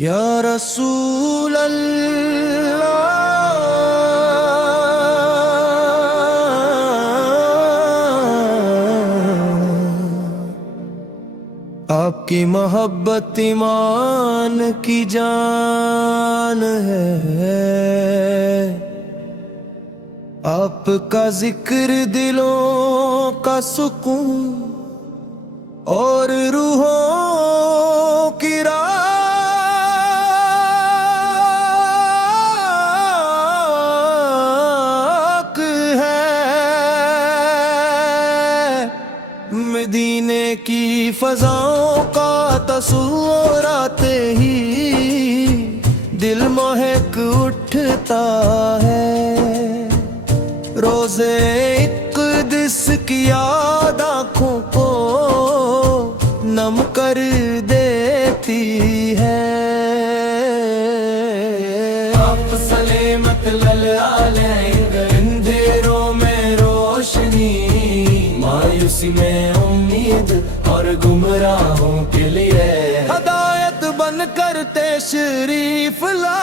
یا رسول اللہ آپ کی محبت ایمان کی جان ہے، آپ کا ذکر دلوں کا سکون اور روحوں کی راک ہے۔ مدینے کی فضاؤں کا تصور آتے ہی دل مہک اٹھتا ہے، روزے اقدس کی یاد آنکھوں کو نم کر دیتی ہے۔ آپ سلیمت للعالمین، اندھیروں میں روشنی، مایوسی میں امید اور گمراہوں کے لیے ہدایت بن کر تشریف لا۔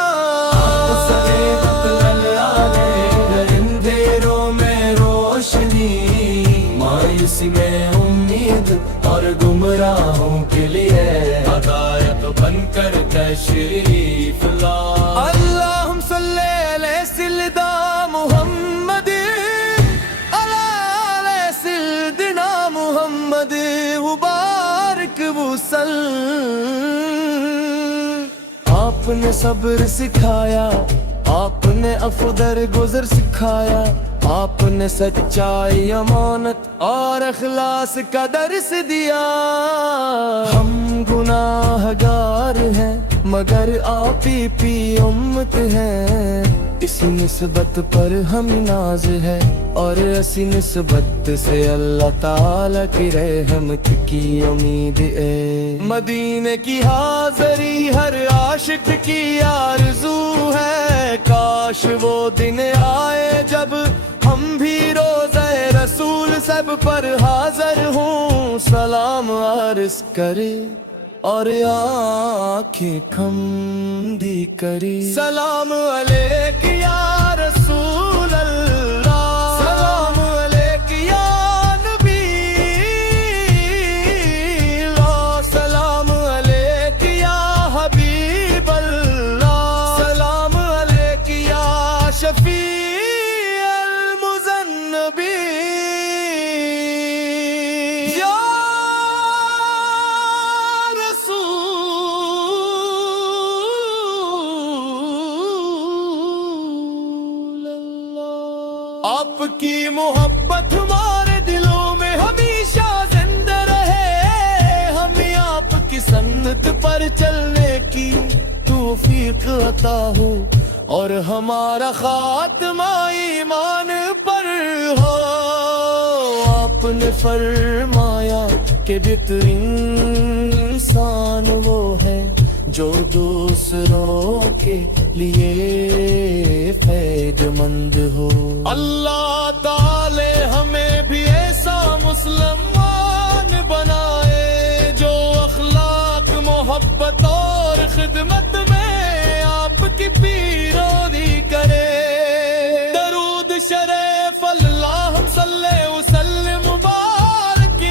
آپ سلیمت للعالمین، اندھیروں میں روشنی، مایوسی میں امید اور گمراہوں کے لیے ہدایت بن کر تشریف لا۔ اللہم صلی علی سیدنا محمد، علی سیدنا محمد مبارک وسلم۔ آپ نے صبر سکھایا، آپ نے عفو درگزر سکھایا، آپ نے سچائی، امانت اور اخلاص کا درس دیا۔ ہم گناہ گار ہیں مگر آپ ہی امت ہیں، اس نسبت پر ہم ناز ہے اور اسی نسبت سے اللہ تعالیٰ کی رحمت کی امید ہے۔ مدینے کی حاضری ہر عاشق کی آرزو ہے، کاش وہ دن آئے جب ہم بھی روزہ رسول سب پر حاضر ہوں، سلام عرض کرے اور آنکھیں کھم دی کری۔ سلام علیک یا رسول اللہ، سلام علیک یا نبی اللہ، سلام علیک یا حبیب اللہ، سلام علیک یا شفیع آپ کی محبت ہمارے دلوں میں ہمیشہ زندہ رہے، ہمیں آپ کی سنت پر چلنے کی توفیق عطا ہو اور ہمارا خاتمہ ایمان پر ہو۔ آپ نے فرمایا کہ بہترین انسان وہ ہے جو دوسروں کے لیے فائدہ مند ہو۔ اللہ تعالی ہمیں بھی ایسا مسلمان بنائے جو اخلاق، محبت اور خدمت میں آپ کی پیروی کرے۔ درود شریف اللہم صلی وسلم مبارک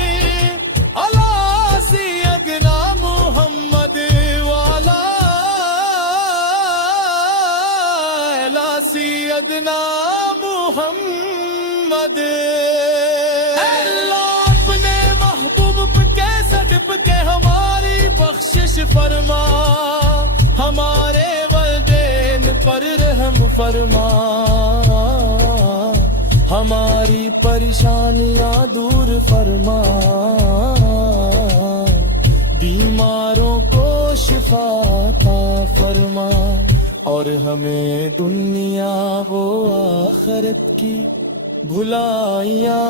علی سیدنا محمد سیدنا محمد۔ اللہ اپنے محبوب کے صدق کے ہماری بخشش فرما، ہمارے والدین پر رحم فرما، ہماری پریشانیاں دور فرما، بیماروں کو شفا عطا فرما، اور ہمیں دنیا و آخرت کی بھلائیاں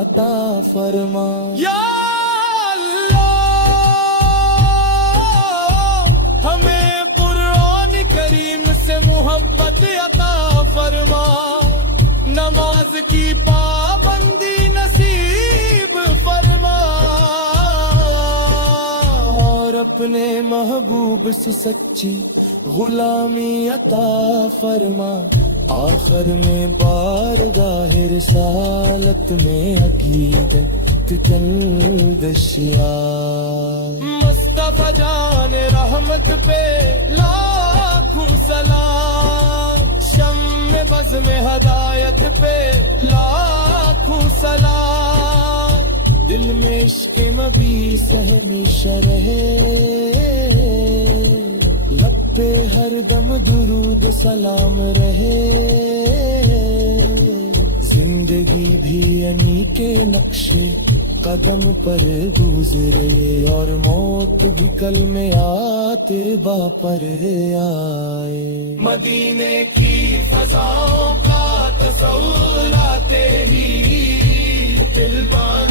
عطا فرما۔ یا اللہ ہمیں قرآن کریم سے محبت عطا فرما، نماز کی پابندی نصیب فرما، اور اپنے محبوب سے سچی غلامی عطا فرما، آخر میں بارگاہ رسالت میں عقیدت کندشیا۔ مصطفیٰ جان رحمت پہ لاکھوں سلام، شم بزم ہدایت پہ لاکھوں سلام، دل میں عشق مبی سہمیشہ رہے، لب پہ ہر دم درود سلام رہے، زندگی بھی انی کے نقشے قدم پر گزرے، اور موت بھی کل میں آتے با پر آئے۔ مدینے کی فضاؤں کا تصور آتے ہی دل باغ